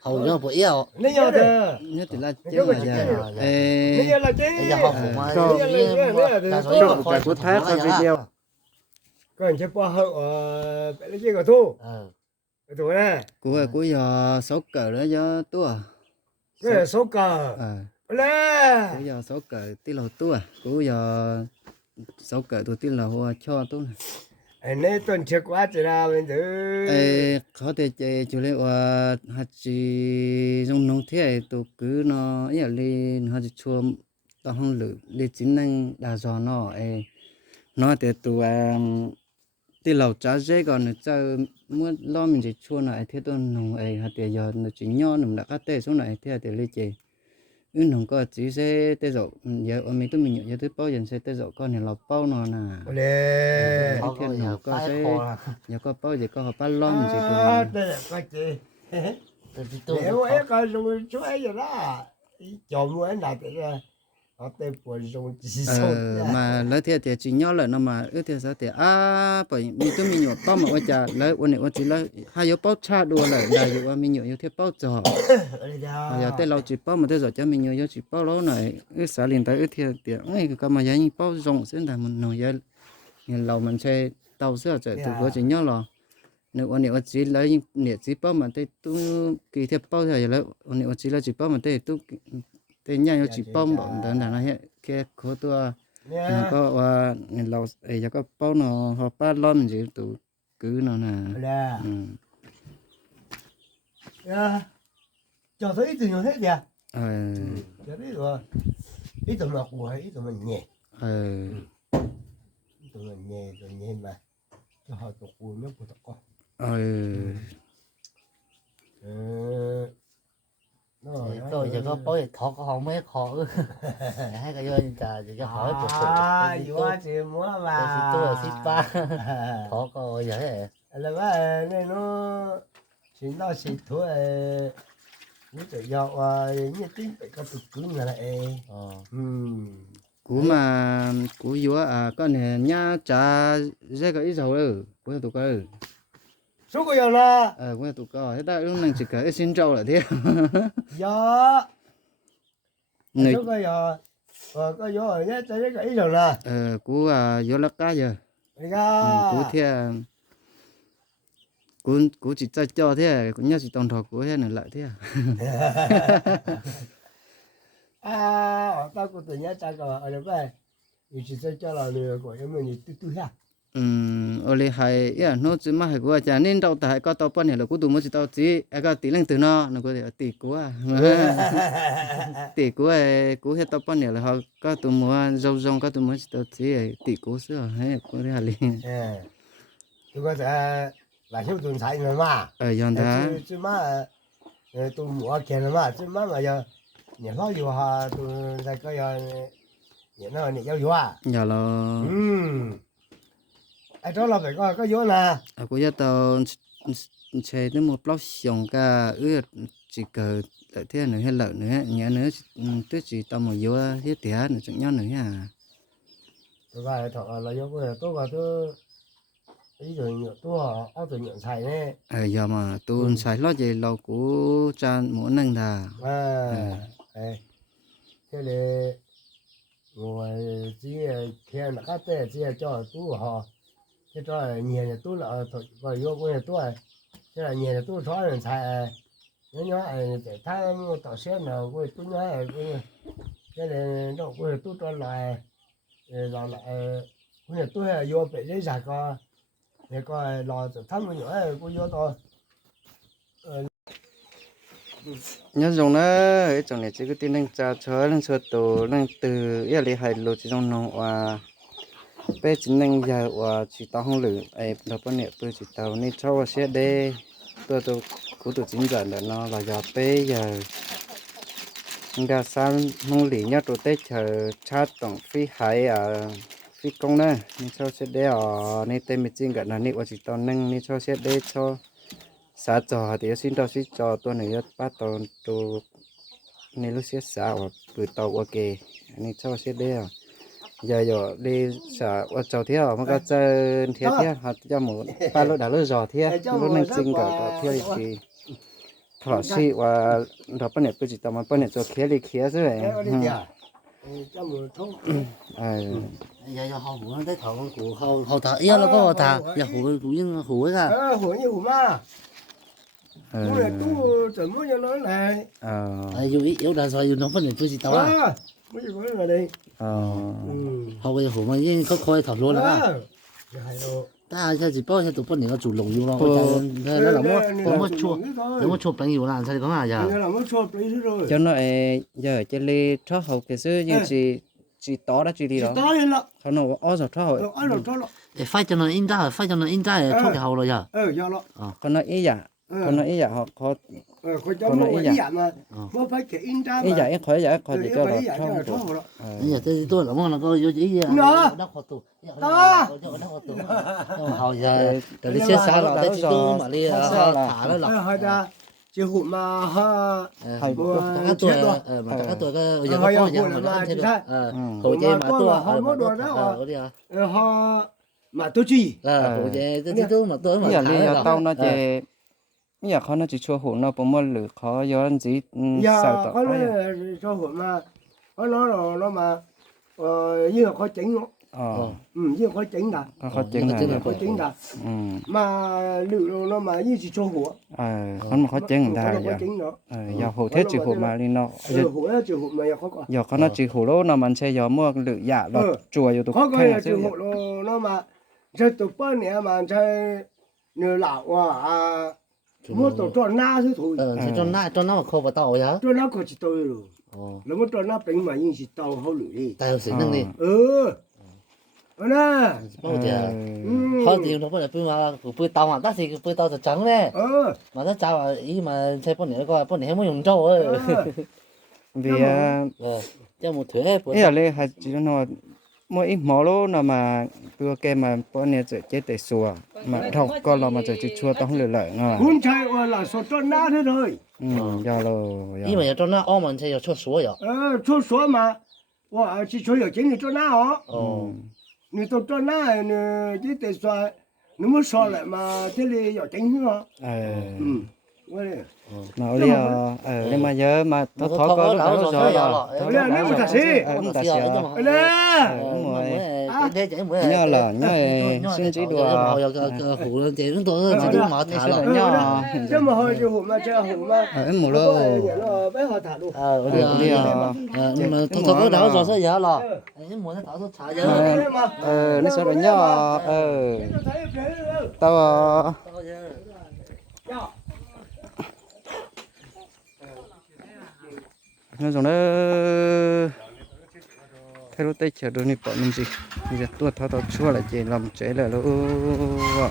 hầu nhớ bộ yêu Nấy giờ thế. nhớ từ là Cái chơi cái là gì giờ kia? Nấy giờ là chứ. bây giờ học của mà Có- đa số Có là một coi cái của thái có video Có anh chơi bao hậu phải lấy cái cái thu. ờ Cái thu này. của giờ số cờ đó do tua Cái là số cờ. Lên. của giờ số cờ tí là tua của giờ số cờ tôi tí là hoa cho tôi Anh ấy tuần trước quá chỉ là mình thử. có thể chơi chủ yếu là hạt chỉ dùng nông thế tôi cứ nó ấy là lên hạt chỉ chua tao không lử để chính năng đa giò nó thì tụi tí lẩu cá dê còn nữa cho muốn lo mình chỉ chua này thế tôi nông hạt thì giờ nó chỉ nho nằm đã cắt tê số này thế thì lấy chơi nông có chỉ sẽ tê dậu giờ mình tôi mình nhận giờ tôi bao giờ sẽ tê dậu con này là bao nó nè Lên. họ có giờ có phải sẽ kho giờ có bao giờ có họ bao lo mình chỉ À, tụi đây là cái gì? từ từ tôi Nếu ấy có dùng chú ấy rồi đó. Chọn mua anh nào thì ra. Họ tên của dùng chỉ số. mà lấy thế thì chỉ nhớ là nó mà ước thì sao thì bởi mình tôi mình nhọ bao mà ở nhà lấyวันนี้chỉ lấy hai yếu bao cha đùa lại đại yếu mình nhọ yếu thế bao giờ giờ tới lâu chỉ bao mà tới giờ cho mình nhọ chỉ bao lâu này ước xả liền tới ước thì ấy cái mà giá bao rộng xíu là mình nói giờ lâu mình sẽ tàu xưa chạy từ có chỉ nhớ là nếu anh ấy chỉ lấy nè chỉ bao mà tới tôi kỳ theo bao giờ lấy anh ấy chỉ lấy chỉ bao mà tới tôi tới nhà chỉ bao bọn đó là nó hiện cái khó tôi nó có lâu ấy giờ có bao nó họ ba lon gì tụ cứ nó nè Là. Cho thấy từ nhiều hết kìa. Cho thấy rồi. Ít tụi mà của ít tụi mình nhẹ. Tụi mình nhẹ mà. Cho họ tụi của nó của tụi con. tôi giờ có bói thọ có không mấy khó hay cái vô cả giờ hỏi của Vừa chỉ muốn mà. tôi là ship ba thọ có giờ thế Là vậy nên nó chỉ nó chỉ thua như tự do như tính phải có tụi cứng là này. cú mà cú vua con này nhá trả dễ cái ít dầu ừ của tụi coi Số của giờ là của tụi coi thế ta lúc này chỉ cái xin trâu là thế giờ số của giờ có giờ rồi nhé tới cái ý rồi là cú vua lắc cá giờ cú thế cú chỉ cho thế cũng nhớ chỉ toàn thọ cú thế này lại thế tao cũng tự nhớ cha cậu ở đây vậy chỉ cho là người của em mình tu ha ở đây hay nó chỉ mà hay của cha nên đâu tại có tao bao nhiêu là cú tụi mới chỉ tao chỉ cái tỷ lệ từ nó có thể tỷ cú tỷ cú hết tao bao nhiêu là họ có tụi mua rau rong có tụi mới chỉ tao chỉ tỷ cú xưa hay cú đây liền tôi có thể là hiểu tuần sai rồi mà dọn đó chứ mà tôi mua kia rồi mà chứ mà giờ nhà nóอยู่ha tôi đây có giờ nhà nó nhà giáo à giờ là ai đó là phải có vô nè cú giờ tao chơi tới một lóc xong cả chỉ cờ lại thế nữa hay lợn nữa nhớ nữa tức chỉ tao một vô thế tiền nữa chẳng nhớ nữa tôi vào thọ là vô cái tôi vào tôi ý rồi nhựa tôi ở tôi nhựa xài nè giờ mà tôi xài lót gì lâu của cha muốn nâng thà thế là ngồi chỉ khen là các té chỉ cho tôi họ thế cho nhiều là tôi là gọi vô cái tôi thế là nhiều là tôi xóa rồi xài nhớ để thay tao xem nào cái tôi nhớ cái này nó cái tôi cho lại cái tôi là vô bị lấy sạc coi để coi lo thăm cái nhỏ cô vô tôi nhớ dùng nó ấy trong này chỉ có tin năng cha chớ năng sơ tổ năng từ ý là hay lột chỉ trong nó bé chỉ năng giờ chỉ tao không lử ấy đâu có niệm tôi chỉ tao nên cho xe đê tôi cũng tự chính dẫn là nó là giờ bé giờ ra sang nông lý nhất rồi tết chờ chat tổng phi hải phi công nữa nên cho xe đê nên tên mình chính gần là nên chỉ tao năng nên cho xe đê cho xã trò thì xin tao xin cho tôi này bắt tao tôi nên lúc xếp xã hoặc bự tàu ok nên cho xếp đây giờ đi xã ở trâu thế mà có chơi thế họ cho một ba lô đã lô giò thế lúc này xin cả thế thì thọ sĩ và đó bên này bây giờ tao mà bên này cho khía đi khía chứ vậy Thế đi kìa. Cho một thông. giờ họ hủ nó tới thọ con cụ họ thọ yêu nó có thà giờ hủ cụ nhưng hủ ấy cả Hủa như hủa mà. Bố này tu chuẩn muốn cho nói này. dù yếu là rồi nó vẫn là tôi chỉ tao à Mới chỉ có là đây. họ bây giờ hủ mà nhưng có coi thọ luôn là Hay đâu. ta giờ chỉ bao nhiêu tụi bên này có chủ lồng yêu nó nó là mua chua nếu mua chua bánh yêu là sao có mà giờ Là mất chua đấy rồi. cho nó giờ cho li thoát hậu cái sự như chỉ to đó chỉ đi đó To lên lắm.เขาหนูอ้อสอท่อ Ở đâu cho lắm. phải cho nó in ra phải cho nó in ra thoát cái hậu rồi giờ Do lắm. เขาหนูอีหยาเขาหนูอีหยาเขา Có cho nó ý dạ mà. Bố phải cái in ra mà. อีหยาอีขอยหยาขอยจะ Phải เรา dạ ท่อ cho nó bây giờ tôi là mong là có vô ý đắp họ tụ họ giờ từ đi xét sao là tới chỉ tu mà đi thả nó là Hỏi ra. Chỉ hụt mà ha. các tuổi mà các tuổi có giờ có giờ mà nó thế được hồi chơi mà tua họ đi à Họ mà tôi chỉ. hồi chơi tôi tu mà tôi mà อย่าลี thả อย่า nó เต้าน่าจะไม่อยากเขาน่าจะชัวหูเนาะผมว่าหรือเขาย้อนจีใส่ต่อ Có nói cho hụt mà. Có nói rồi nó mà. Như là khó chỉnh. อ๋อ Như là khó chỉnh đã. เขาเจ๋งหน่อย Khó chỉnh đã. Mà lựu nó mà như chỉ cho hụt. เขามาเขาเจ๋งได้ Khó อย่า chỉnh nó. อย่าหูเทจิหูมาลีเนาะ Hụt á chỉ hụt mà khó có. อย่าเขาน่าจะหูแล้วเนาะมันใช่ยอมั่วหรืออย่าเราจั่วอยู่ตรง Khó ข้าง coi là chỉ hụt nó mà. Chơi tụi bơ nè mà chơi. Nửa lão à. Mua tổ cho na chứ thôi. thì cho nó mà khô vào tàu vậy Cho nó có chỉ tôi rồi. Nó muốn cho nó tính mà nhưng chỉ tàu hậu lửa đi. tao xử năng đi Nè. bao giờ khó thì nó phải là bơi tàu mà ta thì bơi tàu thật trắng đấy mà nó chào là ý mà chơi bọn này coi bọn này không dùng trâu ấy vì cho một thứ ấy ấy là lấy hay chỉ nó mỗi ít máu lô nó mà vừa cái mà bọn này sẽ chết để xùa mà thọc con là mà chỉ chua tao không lười lợi ngờ Muốn chơi là số cho na thế thôi. giờ rồi ý mà cho nó ôm mình chơi cho số vậy Cho số mà. Chỉ cho được chính là cho na hả? Nếu tôi cho na chỉ để xoay. Nếu muốn xoay lại mà thế thì giờ chính nữa. nó liền lên mà nhớ mà nó khó có lúc đó rồi không ta xí nhớ là nhớ xin chỉ đùa hủ thì chúng tôi chỉ đúng mà thả là nhớ Chứ mà hồi hụt mà chơi hụt mà. em mù lô Bé họ thả luôn. nhưng mà tôi có đảo rồi sao giờ là em muốn thả tôi thả giờ nó sẽ là nhớ tao nó giống nó theo lúc tây chờ đôi này bỏ mình gì bây giờ tôi tháo tao chua lại chỉ làm chế là luôn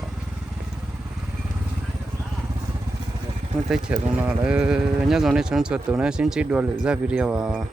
nó tây chờ nó là nhớ giống này xong xuôi tụi nó xin chỉ đua lựa ra video à